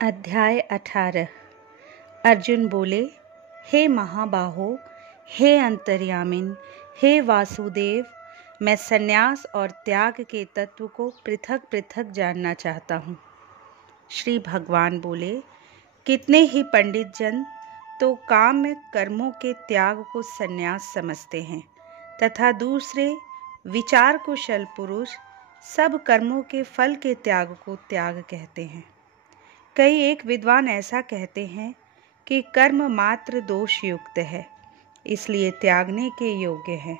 अध्याय 18। अर्जुन बोले, हे महाबाहो, हे अंतर्यामिन, हे वासुदेव, मैं संन्यास और त्याग के तत्व को पृथक पृथक जानना चाहता हूँ। श्री भगवान बोले, कितने ही पंडित जन तो काम्य कर्मों के त्याग को संन्यास समझते हैं तथा दूसरे विचार कुशल पुरुष सब कर्मों के फल के त्याग को त्याग कहते हैं। कई एक विद्वान ऐसा कहते हैं कि कर्म मात्र दोष युक्त है, इसलिए त्यागने के योग्य है,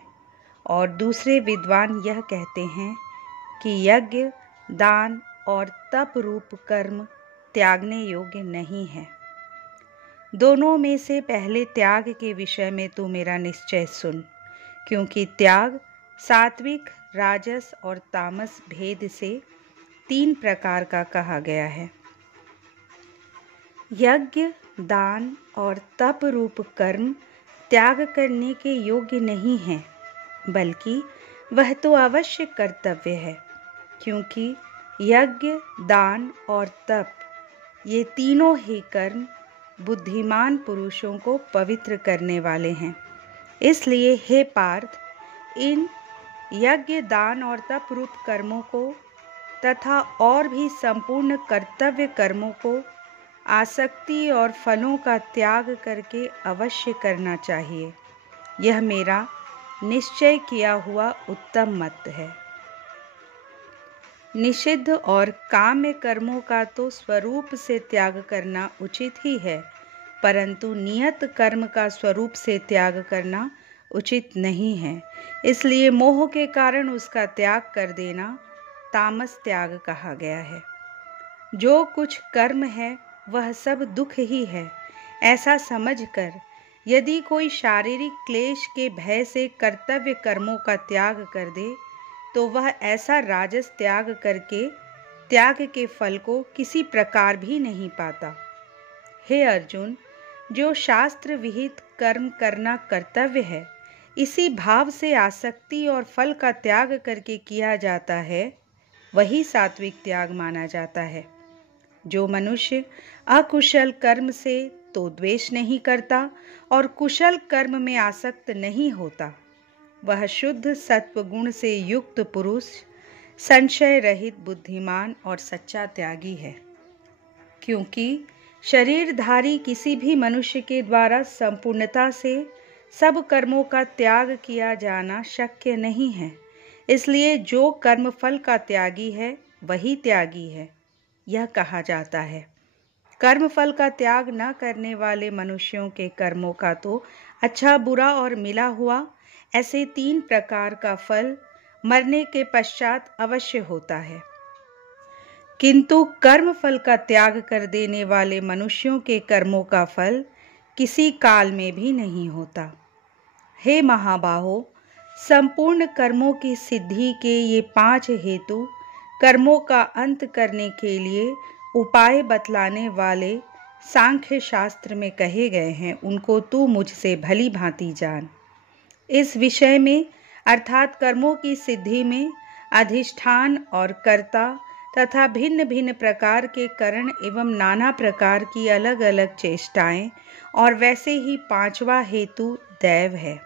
और दूसरे विद्वान यह कहते हैं कि यज्ञ, दान और तप रूप कर्म त्यागने योग्य नहीं है। दोनों में से पहले त्याग के विषय में तू मेरा निश्चय सुन, क्योंकि त्याग सात्विक, राजस और तामस भेद से 3 प्रकार का कहा गया है। यज्ञ, दान और तप रूप कर्म त्याग करने के योग्य नहीं है, बल्कि वह तो अवश्य कर्तव्य है, क्योंकि यज्ञ, दान और तप ये तीनों ही कर्म बुद्धिमान पुरुषों को पवित्र करने वाले हैं। इसलिए हे पार्थ, इन यज्ञ, दान और तप रूप कर्मों को तथा और भी संपूर्ण कर्तव्य कर्मों को आसक्ति और फलों का त्याग करके अवश्य करना चाहिए। यह मेरा निश्चय किया हुआ उत्तम मत है। निषिद्ध और काम्य कर्मों का तो स्वरूप से त्याग करना उचित ही है, परंतु नियत कर्म का स्वरूप से त्याग करना उचित नहीं है। इसलिए मोह के कारण उसका त्याग कर देना तामस त्याग कहा गया है। जो कुछ कर्म है वह सब दुख ही है, ऐसा समझकर यदि कोई शारीरिक क्लेश के भय से कर्तव्य कर्मों का त्याग कर दे, तो वह ऐसा राजस त्याग करके त्याग के फल को किसी प्रकार भी नहीं पाता। हे अर्जुन, जो शास्त्र विहित कर्म करना कर्तव्य है, इसी भाव से आसक्ति और फल का त्याग करके किया जाता है, वही सात्विक त्याग माना जाता है। जो मनुष्य अकुशल कर्म से तो द्वेष नहीं करता और कुशल कर्म में आसक्त नहीं होता, वह शुद्ध सत्व गुण से युक्त पुरुष, संशय रहित बुद्धिमान और सच्चा त्यागी है। क्योंकि शरीरधारी किसी भी मनुष्य के द्वारा संपूर्णता से सब कर्मों का त्याग किया जाना शक्य नहीं है, इसलिए जो कर्म फल का त्यागी है वही त्यागी है, यह कहा जाता है। कर्म फल का त्याग न करने वाले मनुष्यों के कर्मों का तो अच्छा, बुरा और मिला हुआ ऐसे 3 प्रकार का फल मरने के पश्चात अवश्य होता है, किंतु कर्म फल का त्याग कर देने वाले मनुष्यों के कर्मों का फल किसी काल में भी नहीं होता। हे महाबाहो, संपूर्ण कर्मों की सिद्धि के ये 5 हेतु कर्मों का अंत करने के लिए उपाय बतलाने वाले सांख्य शास्त्र में कहे गए हैं, उनको तू मुझसे भली भांति जान। इस विषय में अर्थात कर्मों की सिद्धि में अधिष्ठान और कर्ता तथा भिन्न भिन्न प्रकार के करण एवं नाना प्रकार की अलग अलग चेष्टाएं और वैसे ही 5वां हेतु दैव है।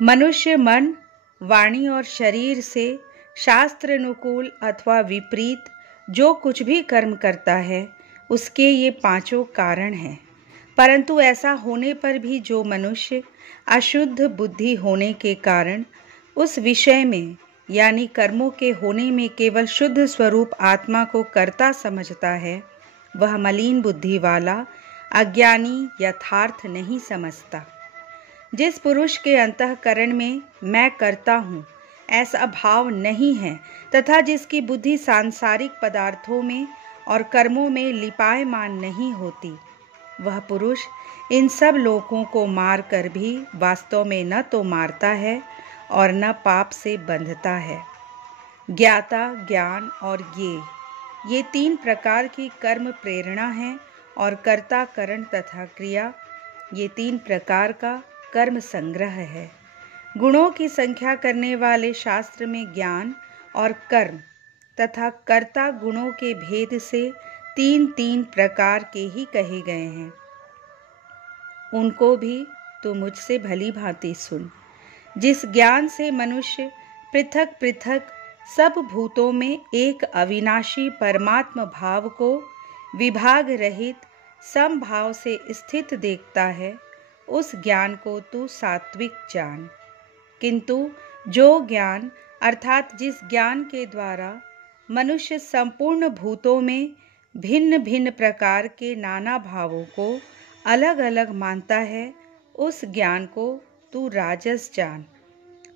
मनुष्य मन, वाणी और शरीर से शास्त्र अनुकूल अथवा विपरीत जो कुछ भी कर्म करता है, उसके ये 5 कारण हैं। परंतु ऐसा होने पर भी जो मनुष्य अशुद्ध बुद्धि होने के कारण उस विषय में यानी कर्मों के होने में केवल शुद्ध स्वरूप आत्मा को कर्ता समझता है, वह मलिन बुद्धि वाला अज्ञानी यथार्थ नहीं समझता। जिस पुरुष के अंतःकरण में मैं करता हूँ ऐसा भाव नहीं है तथा जिसकी बुद्धि सांसारिक पदार्थों में और कर्मों में लिपायमान नहीं होती, वह पुरुष इन सब लोगों को मार कर भी वास्तव में न तो मारता है और न पाप से बंधता है। ज्ञाता, ज्ञान और ये 3 प्रकार की कर्म प्रेरणा है, और कर्ता, करण तथा क्रिया ये 3 प्रकार का कर्म संग्रह है। गुणों की संख्या करने वाले शास्त्र में ज्ञान और कर्म तथा कर्ता गुणों के भेद से तीन तीन प्रकार के ही कहे गए हैं। उनको भी तू मुझसे भली भांति सुन। जिस ज्ञान से मनुष्य पृथक पृथक सब भूतों में एक अविनाशी परमात्म भाव को विभाग रहित समभाव से स्थित देखता है, उस ज्ञान को तू सात्विक जान। किंतु जो ज्ञान अर्थात जिस ज्ञान के द्वारा मनुष्य संपूर्ण भूतों में भिन्न भिन्न प्रकार के नाना भावों को अलग अलग मानता है, उस ज्ञान को तू राजस जान।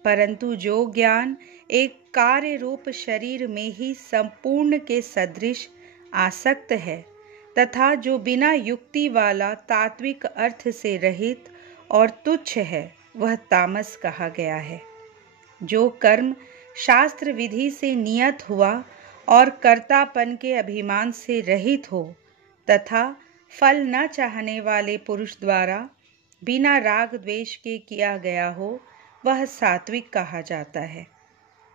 परंतु जो ज्ञान एक कार्य रूप शरीर में ही संपूर्ण के सदृश आसक्त है तथा जो बिना युक्ति वाला तात्विक अर्थ से रहित और तुच्छ है, वह तामस कहा गया है। जो कर्म शास्त्र विधि से नियत हुआ और कर्तापन के अभिमान से रहित हो तथा फल न चाहने वाले पुरुष द्वारा बिना राग द्वेष के किया गया हो, वह सात्विक कहा जाता है।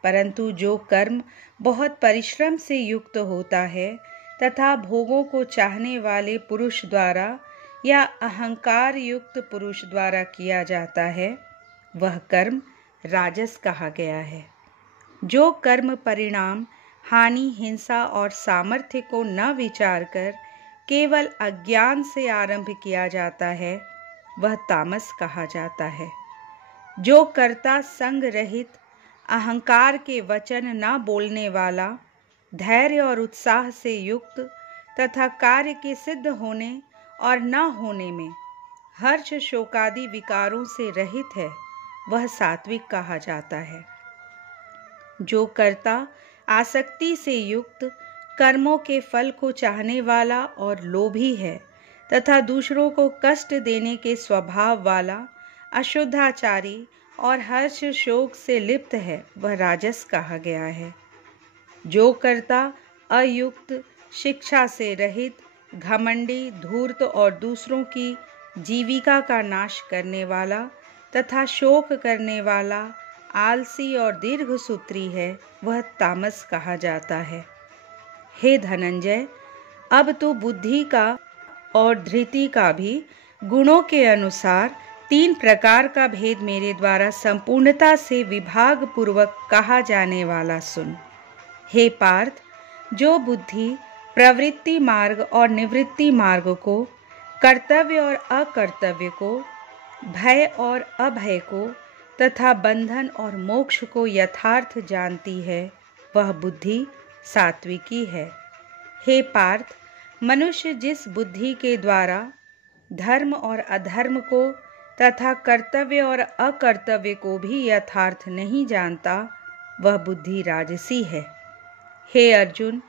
परंतु जो कर्म बहुत परिश्रम से युक्त होता है तथा भोगों को चाहने वाले पुरुष द्वारा या अहंकार युक्त पुरुष द्वारा किया जाता है, वह कर्म राजस कहा गया है। जो कर्म परिणाम, हानि, हिंसा और सामर्थ्य को न विचार कर केवल अज्ञान से आरंभ किया जाता है, वह तामस कहा जाता है। जो कर्ता संग रहित, अहंकार के वचन न बोलने वाला, धैर्य और उत्साह से युक्त तथा कार्य के सिद्ध होने और न होने में हर्ष शोकादि विकारों से रहित है, वह सात्विक कहा जाता है। जो कर्ता आसक्ति से युक्त, कर्मों के फल को चाहने वाला और लोभी है तथा दूसरों को कष्ट देने के स्वभाव वाला, अशुद्धाचारी और हर्ष शोक से लिप्त है, वह राजस कहा गया है। जो कर्ता अयुक्त, शिक्षा से रहित, घमंडी, धूर्त और दूसरों की जीविका का नाश करने वाला तथा शोक करने वाला, आलसी और दीर्घसूत्री है, वह तामस कहा जाता है। हे धनंजय, अब तो बुद्धि का और धृति का भी गुणों के अनुसार तीन प्रकार का भेद मेरे द्वारा संपूर्णता से विभाग पूर्वक कहा जाने वाला सुन। हे पार्थ, जो बुद्धि प्रवृत्ति मार्ग और निवृत्ति मार्ग को, कर्तव्य और अकर्तव्य को, भय और अभय को तथा बंधन और मोक्ष को यथार्थ जानती है, वह बुद्धि सात्विकी है। हे पार्थ, मनुष्य जिस बुद्धि के द्वारा धर्म और अधर्म को तथा कर्तव्य और अकर्तव्य को भी यथार्थ नहीं जानता, वह बुद्धि राजसी है। हे अर्जुन,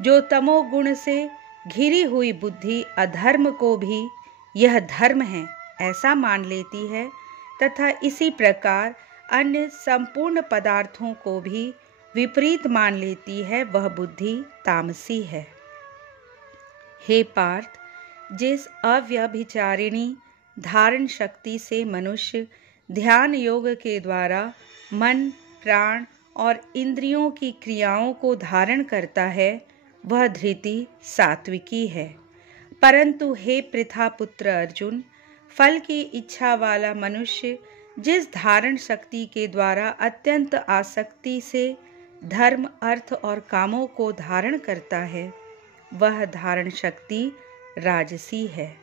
जो तमोगुण से घिरी हुई बुद्धि अधर्म को भी यह धर्म है ऐसा मान लेती है तथा इसी प्रकार अन्य संपूर्ण पदार्थों को भी विपरीत मान लेती है, वह बुद्धि तामसी है। हे पार्थ, जिस अव्यभिचारिणी धारण शक्ति से मनुष्य ध्यान योग के द्वारा मन, प्राण और इंद्रियों की क्रियाओं को धारण करता है, वह धृति सात्विकी है। परंतु हे पृथापुत्र अर्जुन, फल की इच्छा वाला मनुष्य जिस धारण शक्ति के द्वारा अत्यंत आसक्ति से धर्म, अर्थ और कामों को धारण करता है, वह धारण शक्ति राजसी है।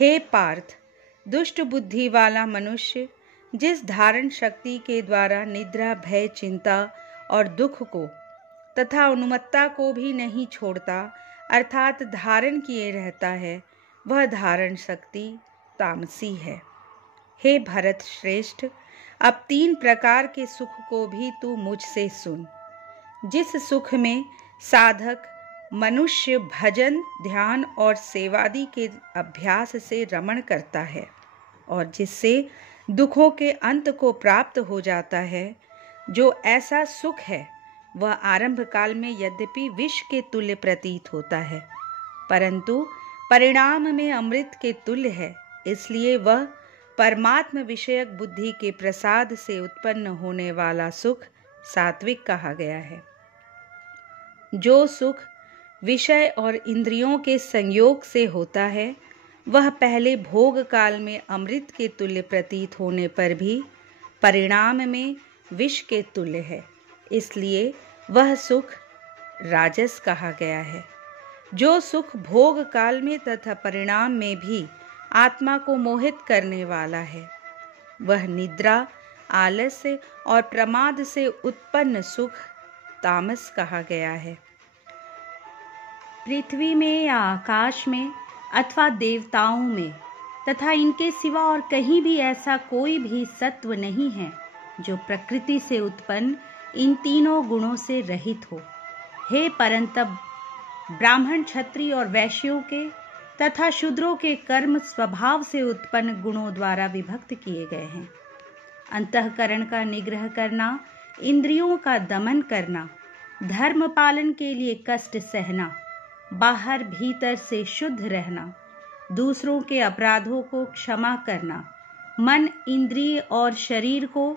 हे पार्थ, दुष्ट बुद्धि वाला मनुष्य जिस धारण शक्ति के द्वारा निद्रा, भय, चिंता और दुख को तथा उन्मत्ता को भी नहीं छोड़ता अर्थात धारण किए रहता है, वह धारण शक्ति तामसी है। हे भरत श्रेष्ठ, अब तीन प्रकार के सुख को भी तू मुझसे सुन। जिस सुख में साधक मनुष्य भजन, ध्यान और सेवादि के अभ्यास से रमण करता है और जिससे दुखों के अंत को प्राप्त हो जाता है, जो ऐसा सुख है वह आरंभ काल में यद्यपि विष के तुल्य प्रतीत होता है, परंतु परिणाम में अमृत के तुल्य है। इसलिए वह परमात्म विषयक बुद्धि के प्रसाद से उत्पन्न होने वाला सुख सात्विक कहा गया है। जो सुख विषय और इंद्रियों के संयोग से होता है, वह पहले भोग काल में अमृत के तुल्य प्रतीत होने पर भी परिणाम में विष के तुल्य है। इसलिए वह सुख राजस कहा गया है। जो सुख भोग काल में तथा परिणाम में भी आत्मा को मोहित करने वाला है, वह निद्रा, आलस्य और प्रमाद से उत्पन्न सुख तामस कहा गया है। पृथ्वी में या आकाश में अथवा देवताओं में तथा इनके सिवा और कहीं भी ऐसा कोई भी सत्व नहीं है जो प्रकृति से उत्पन्न इन तीनों गुणों से रहित हो। हे परंतप, ब्राह्मण, क्षत्रिय और वैश्यों के तथा शूद्रों के कर्म स्वभाव से उत्पन्न गुणों द्वारा विभक्त किए गए हैं। अंतःकरण का निग्रह करना, इंद्रियों का दमन करना, धर्म पालन के लिए कष्ट सहना, बाहर भीतर से शुद्ध रहना, दूसरों के अपराधों को क्षमा करना, मन, इंद्रिय और शरीर को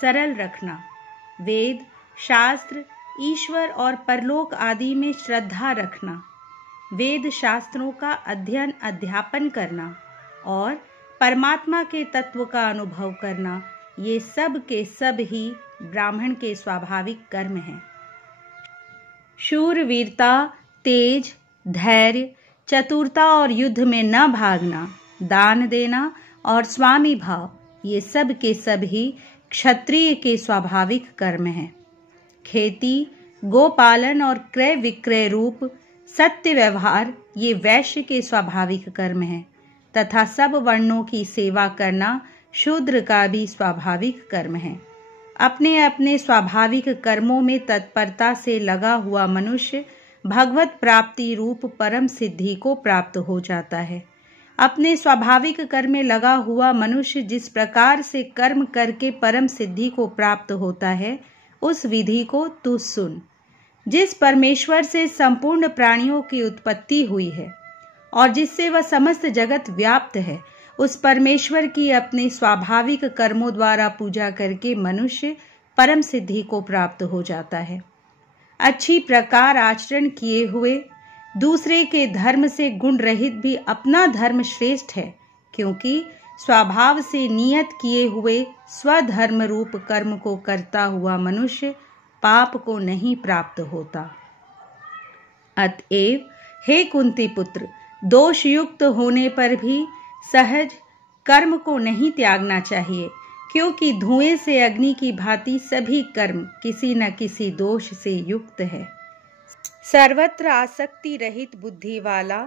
सरल रखना, वेद, शास्त्र, ईश्वर और परलोक आदि में श्रद्धा रखना, वेद शास्त्रों का अध्ययन अध्यापन करना और परमात्मा के तत्व का अनुभव करना, ये सब के सब ही ब्राह्मण के स्वाभाविक कर्म हैं। शूरवीरता, तेज, धैर्य, चतुरता और युद्ध में न भागना, दान देना और स्वामी भाव, ये सब के सब ही क्षत्रिय के स्वाभाविक कर्म हैं। खेती, गोपालन और क्रय विक्रय रूप सत्य व्यवहार, ये वैश्य के स्वाभाविक कर्म हैं तथा सब वर्णों की सेवा करना शूद्र का भी स्वाभाविक कर्म है। अपने अपने स्वाभाविक कर्मों में तत्परता से लगा हुआ मनुष्य भगवत प्राप्ति रूप परम सिद्धि को प्राप्त हो जाता है। अपने स्वाभाविक कर्म में लगा हुआ मनुष्य जिस प्रकार से कर्म करके परम सिद्धि को प्राप्त होता है, उस विधि को तू सुन। जिस परमेश्वर से संपूर्ण प्राणियों की उत्पत्ति हुई है और जिससे वह समस्त जगत व्याप्त है, उस परमेश्वर की अपने स्वाभाविक कर्मों द्वारा पूजा करके मनुष्य परम सिद्धि को प्राप्त हो जाता है। अच्छी प्रकार आचरण किए हुए दूसरे के धर्म से गुण रहित भी अपना धर्म श्रेष्ठ है, क्योंकि स्वभाव से नियत किए हुए स्वधर्म रूप कर्म को करता हुआ मनुष्य पाप को नहीं प्राप्त होता। अतएव हे कुंती पुत्र, दोष युक्त होने पर भी सहज कर्म को नहीं त्यागना चाहिए, क्योंकि धुएं से अग्नि की भांति सभी कर्म किसी न किसी दोष से युक्त है। सर्वत्र आसक्ति रहित बुद्धि वाला,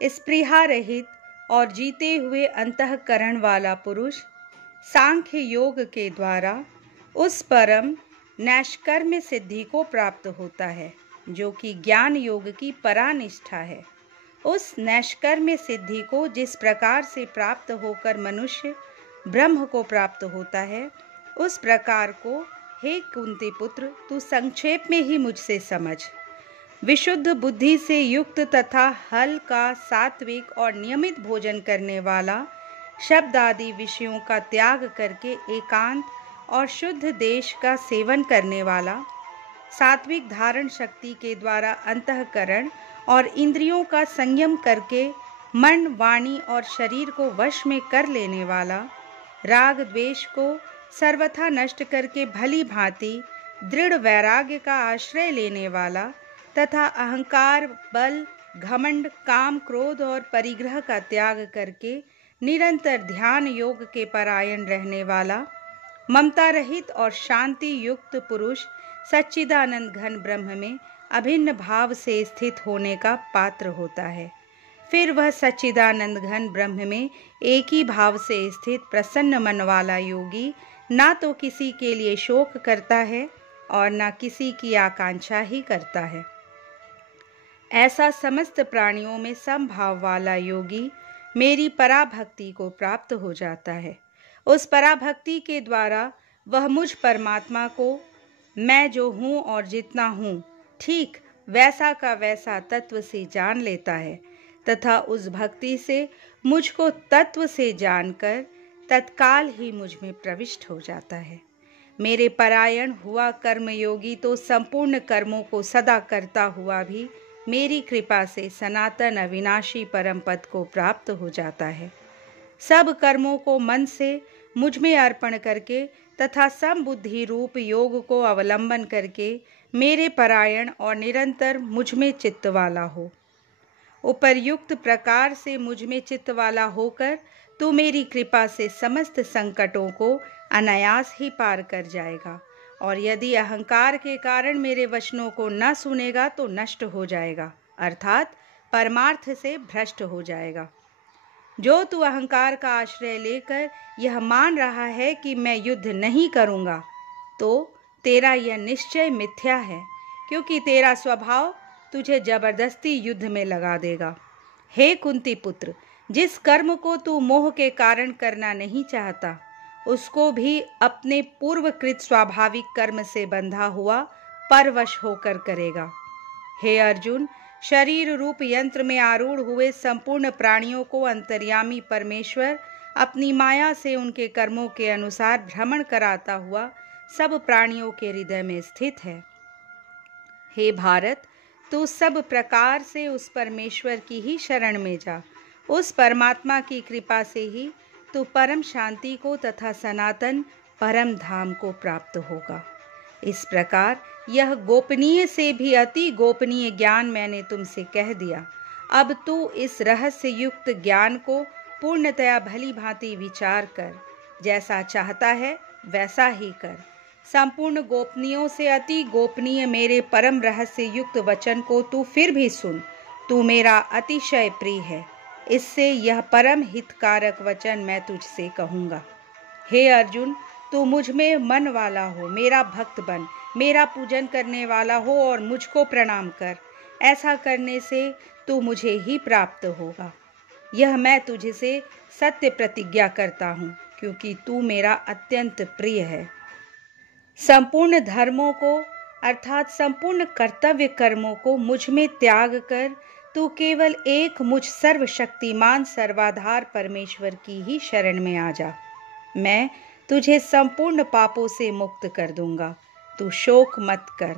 स्पृहा रहित और जीते हुए अंतःकरण वाला पुरुष सांख्य योग के द्वारा उस परम नैष्कर्म्य सिद्धि को प्राप्त होता है, जो कि ज्ञान योग की परानिष्ठा है। उस नैष्कर्म्य सिद्धि को जिस प्रकार से प्राप्त होकर मनुष्य ब्रह्म को प्राप्त होता है, उस प्रकार को हे कुंती पुत्र, तू संक्षेप में ही मुझसे समझ। विशुद्ध बुद्धि से युक्त तथा हल्का, सात्विक और नियमित भोजन करने वाला, शब्द आदि विषयों का त्याग करके एकांत और शुद्ध देश का सेवन करने वाला, सात्विक धारण शक्ति के द्वारा अंतःकरण और इंद्रियों का संयम करके मन, वाणी और शरीर को वश में कर लेने वाला, राग द्वेष को सर्वथा नष्ट करके भली भांति दृढ़ वैराग्य का आश्रय लेने वाला तथा अहंकार, बल, घमंड, काम, क्रोध और परिग्रह का त्याग करके निरंतर ध्यान योग के परायण रहने वाला, ममता रहित और शांति युक्त पुरुष सच्चिदानंद घन ब्रह्म में अभिन्न भाव से स्थित होने का पात्र होता है। फिर वह सच्चिदानंद घन ब्रह्म में एक ही भाव से स्थित प्रसन्न मन वाला योगी ना तो किसी के लिए शोक करता है और ना किसी की आकांक्षा ही करता है। ऐसा समस्त प्राणियों में समभाव वाला योगी मेरी पराभक्ति को प्राप्त हो जाता है। उस पराभक्ति के द्वारा वह मुझ परमात्मा को मैं जो हूँ और जितना हूँ ठीक वैसा का वैसा तत्व से जान लेता है तथा उस भक्ति से मुझको तत्व से जानकर तत्काल ही मुझ में प्रविष्ट हो जाता है। मेरे परायण हुआ कर्मयोगी तो संपूर्ण कर्मों को सदा करता हुआ भी मेरी कृपा से सनातन अविनाशी परम पद को प्राप्त हो जाता है। सब कर्मों को मन से मुझ में अर्पण करके तथा समबुद्धि रूप योग को अवलंबन करके मेरे परायण और निरंतर मुझ में चित्त वाला हो। उपर्युक्त प्रकार से मुझ में चित्त वाला होकर तू मेरी कृपा से समस्त संकटों को अनायास ही पार कर जाएगा, और यदि अहंकार के कारण मेरे वचनों को न सुनेगा तो नष्ट हो जाएगा, अर्थात परमार्थ से भ्रष्ट हो जाएगा। जो तू अहंकार का आश्रय लेकर यह मान रहा है कि मैं युद्ध नहीं करूँगा, तो तेरा यह निश्चय मिथ्या है, क्योंकि तेरा स्वभाव तुझे जबरदस्ती युद्ध में लगा देगा। हे कुंती पुत्र, जिस कर्म को तू मोह के कारण करना नहीं चाहता, उसको भी अपने पूर्वकृत स्वाभाविक कर्म से बंधा हुआ परवश होकर करेगा। हे अर्जुन, शरीर रूप यंत्र में आरूढ़ हुए संपूर्ण प्राणियों को अंतर्यामी परमेश्वर अपनी माया से उनके कर्मों के अनुसार भ्रमण कराता हुआ सब प्राणियों के हृदय में स्थित है। हे भारत, तू सब प्रकार से उस परमेश्वर की ही शरण में जा। उस परमात्मा की कृपा से ही तू परम शांति को तथा सनातन परम धाम को प्राप्त होगा। इस प्रकार यह गोपनीय से भी अति गोपनीय ज्ञान मैंने तुमसे कह दिया। अब तू इस रहस्य युक्त ज्ञान को पूर्णतया भली भांति विचार कर, जैसा चाहता है वैसा ही कर। संपूर्ण गोपनीयों से अति गोपनीय मेरे परम रहस्य युक्त वचन को तू फिर भी सुन। तू मेरा अतिशय प्रिय है, इससे यह परम हितकारक वचन मैं तुझसे कहूँगा। हे अर्जुन, तू मुझ में मन वाला हो, मेरा भक्त बन, मेरा पूजन करने वाला हो और मुझको प्रणाम कर। ऐसा करने से तू मुझे ही प्राप्त होगा। यह मैं तुझसे सत्य प्रतिज्ञा करता हूँ, क्योंकि तू मेरा अत्यंत प्रिय है। संपूर्ण धर्मों को अर्थात संपूर्ण कर्तव्य कर्मों को मुझ में त्याग कर तू केवल एक मुझ सर्वशक्तिमान सर्वाधार परमेश्वर की ही शरण में आ जा। मैं तुझे संपूर्ण पापों से मुक्त कर दूंगा। तू शोक मत कर।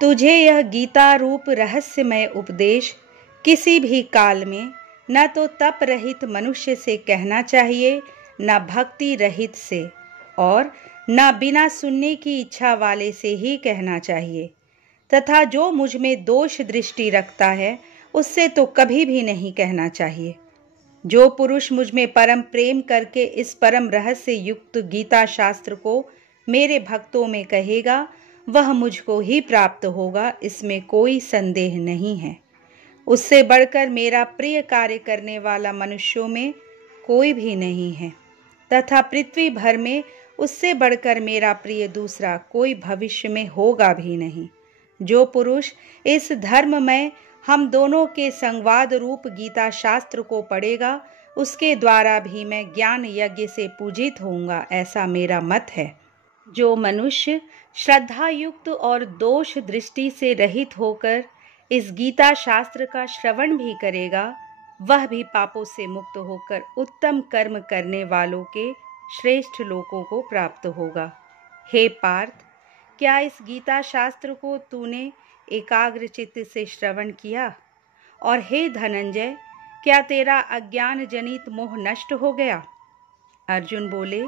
तुझे यह गीता रूप रहस्यमय उपदेश किसी भी काल में न तो तप रहित मनुष्य से कहना चाहिए, न भक्ति रहित से, और न बिना सुनने की इच्छा वाले से ही कहना चाहिए। तथा जो मुझ में दोष दृष्टि रखता है उससे तो कभी भी नहीं कहना चाहिए। जो पुरुष मुझ में परम प्रेम करके इस परम रहस्य युक्त गीता शास्त्र को मेरे भक्तों में कहेगा, वह मुझको ही प्राप्त होगा, इसमें कोई संदेह नहीं है। उससे बढ़कर मेरा प्रिय कार्य करने वाला मनुष्यों में कोई भी नहीं है, तथा पृथ्वी भर में उससे बढ़कर मेरा प्रिय दूसरा कोई भविष्य में होगा भी नहीं। जो पुरुष इस धर्म में हम दोनों के संवाद रूप गीता शास्त्र को पढ़ेगा, उसके द्वारा भी मैं ज्ञान यज्ञ से पूजित होऊंगा, ऐसा मेरा मत है। जो मनुष्य श्रद्धा युक्त और दोष दृष्टि से रहित होकर इस गीता शास्त्र का श्रवण भी करेगा, वह भी पापों से मुक्त होकर उत्तम कर्म करने वालों के श्रेष्ठ लोकों को प्राप्त होगा। हे पार्थ, क्या इस गीता शास्त्र को तूने एकाग्र चित्त से श्रवण किया? और हे धनंजय, क्या तेरा अज्ञान जनित मोह नष्ट हो गया? अर्जुन बोले,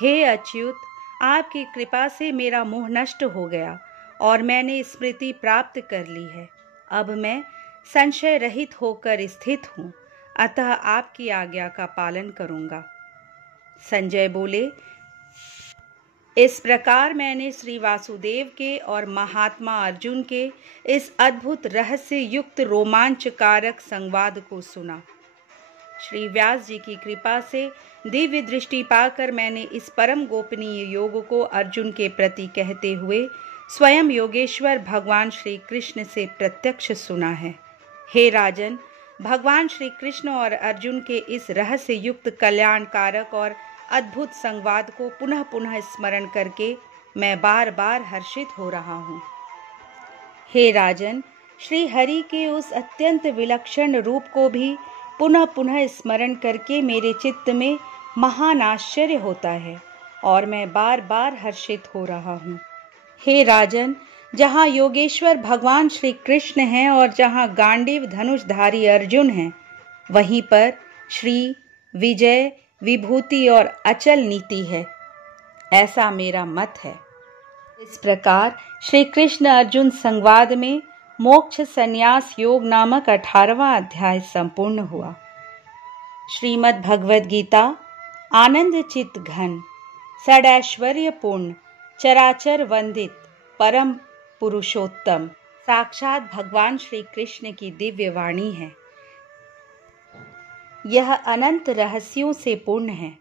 हे अच्युत, आपकी कृपा से मेरा मोह नष्ट हो गया और मैंने स्मृति प्राप्त कर ली है। अब मैं संशय रहित होकर स्थित हूँ, अतः आपकी आज्ञा का पालन करूँगा। संजय बोले, इस प्रकार मैंने श्री वासुदेव के और महात्मा अर्जुन के इस अद्भुत रहस्य युक्त रोमांचकारक संवाद को सुना। श्री व्यास जी की कृपा से दिव्य दृष्टि पाकर मैंने इस परम गोपनीय योग को अर्जुन के प्रति कहते हुए स्वयं योगेश्वर भगवान श्री कृष्ण से प्रत्यक्ष सुना है। हे राजन, भगवान श्री कृष्ण और अर्जुन के इस रहस्य युक्त कल्याणकारक और अद्भुत संवाद को पुनः पुनः स्मरण करके मैं बार बार हर्षित हो रहा हूँ। हे राजन, श्री हरि के उस अत्यंत विलक्षण रूप को भी पुनः पुनः स्मरण करके मेरे चित्त में महान आश्चर्य होता है और मैं बार बार हर्षित हो रहा हूँ। हे राजन, जहाँ योगेश्वर भगवान श्री कृष्ण हैं और जहाँ गांडीव धनुषधारी अर्जुन हैं, वहीं पर श्री, विजय, विभूति और अचल नीति है। ऐसा मेरा मत है। इस प्रकार श्री कृष्ण अर्जुन संवाद में मोक्ष संन्यास योग नामक 18वां अध्याय संपूर्ण हुआ। श्रीमद् भगवद गीता आनंद चित घन, षडैश्वर्य पूर्ण, चराचर वंदित, परम पुरुषोत्तम साक्षात भगवान श्री कृष्ण की दिव्य वाणी है। यह अनंत रहस्यों से पूर्ण है।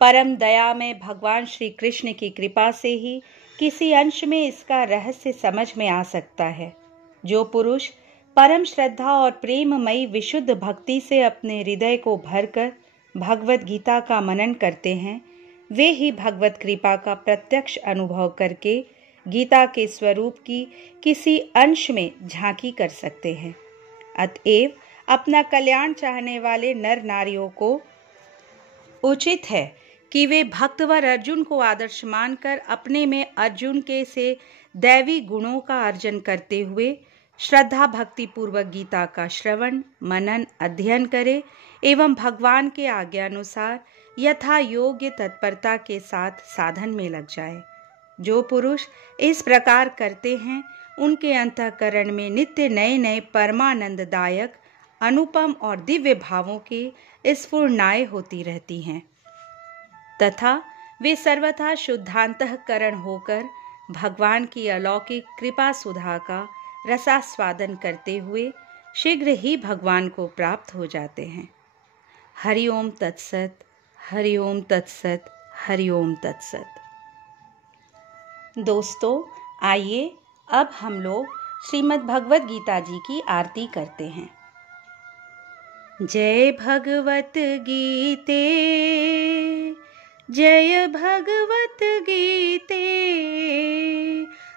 परम दया में भगवान श्री कृष्ण की कृपा से ही किसी अंश में इसका रहस्य समझ में आ सकता है। जो पुरुष परम श्रद्धा और प्रेममयी विशुद्ध भक्ति से अपने हृदय को भरकर भगवत गीता का मनन करते हैं, वे ही भगवत कृपा का प्रत्यक्ष अनुभव करके गीता के स्वरूप की किसी अंश में झांकी कर सकते हैं। अतएव अपना कल्याण चाहने वाले नर नारियों को उचित है कि वे भक्तवर अर्जुन को आदर्श मानकर अपने में अर्जुन के से दैवी गुणों का अर्जन करते हुए श्रद्धा भक्ति पूर्वक गीता का श्रवण, मनन, अध्ययन करे एवं भगवान के आज्ञानुसार यथा योग्य तत्परता के साथ साधन में लग जाए। जो पुरुष इस प्रकार करते हैं, उनके अंतःकरण में नित्य नए नए परमानंददायक, अनुपम और दिव्य भावों की स्फुरनाएं होती रहती हैं तथा वे सर्वथा शुद्धांतःकरण होकर भगवान की अलौकिक कृपा सुधा का रसास्वादन करते हुए शीघ्र ही भगवान को प्राप्त हो जाते हैं। हरि ओम तत्सत, हरि ओम तत्सत, हरि ओम तत्सत। दोस्तों, आइए अब हम लोग श्रीमद् भगवद गीता जी की आरती करते हैं। जय भगवत गीते, जय भगवत गीते,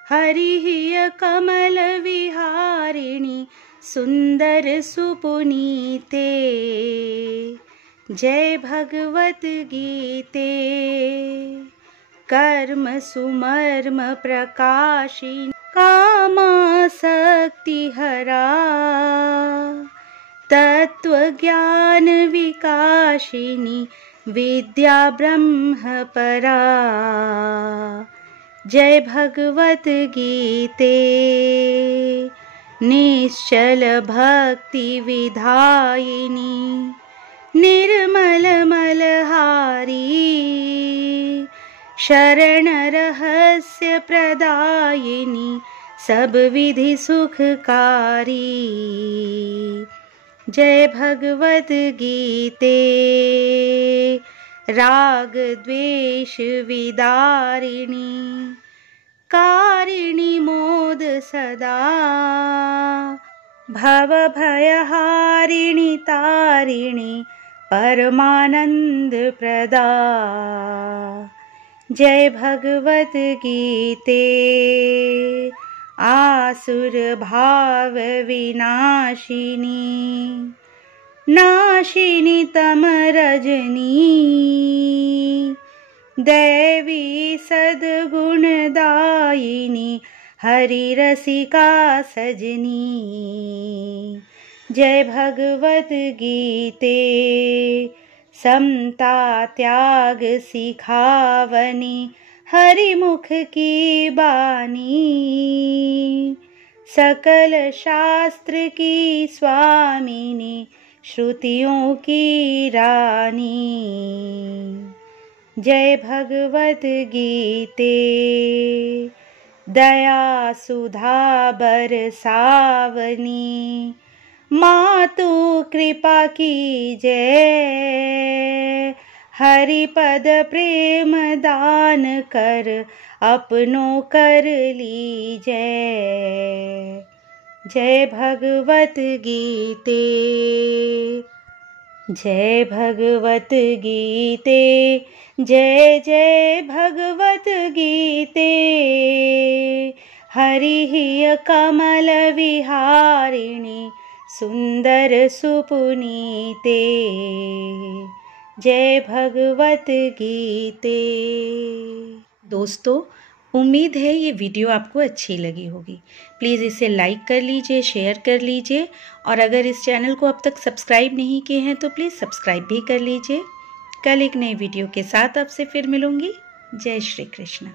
हरिः कमल विहारिणि सुंदर सुपुनीते। जय भगवत गीते, कर्म सुमर्म प्रकाशिनी, कामासक्ति हरा, तत्व ज्ञान विकाशिनी, विद्या ब्रह्म परा। जय भगवत गीते, निश्चल भक्ति विधायिनी, निर्मल मलहारी, शरण रहस्य प्रदायिनी, सब विधि सुखकारी। जय भगवत गीते, राग द्वेष विदारिणी, कारिणी मोद सदा, भव भयहारिणी तारिणी, परमानंद प्रदा। जय भगवत गीते, आसुर भाव विनाशिनी, नाशिनी तम रजनी, दैवी सद्गुणदायिनी, हरि रसिका सजनी। जय भगवत गीते, समता त्याग सिखावनी, हरि मुख की बानी, सकल शास्त्र की स्वामिनी, श्रुतियों की रानी। जय भगवत गीते, दया सुधा बरसावनी, मातु कृपा की जय, हरि पद प्रेम दान कर, अपनों कर लीजय। जय भगवत गीते, जय भगवत गीते, जय जय भगवत गीते, हरिः कमल विहारिणी, सुंदर सुपुनीते। जय भगवत गीते। दोस्तों, उम्मीद है ये वीडियो आपको अच्छी लगी होगी। प्लीज़ इसे लाइक कर लीजिए, शेयर कर लीजिए और अगर इस चैनल को अब तक सब्सक्राइब नहीं किए हैं तो प्लीज़ सब्सक्राइब भी कर लीजिए। कल एक नई वीडियो के साथ आपसे फिर मिलूंगी। जय श्री कृष्ण।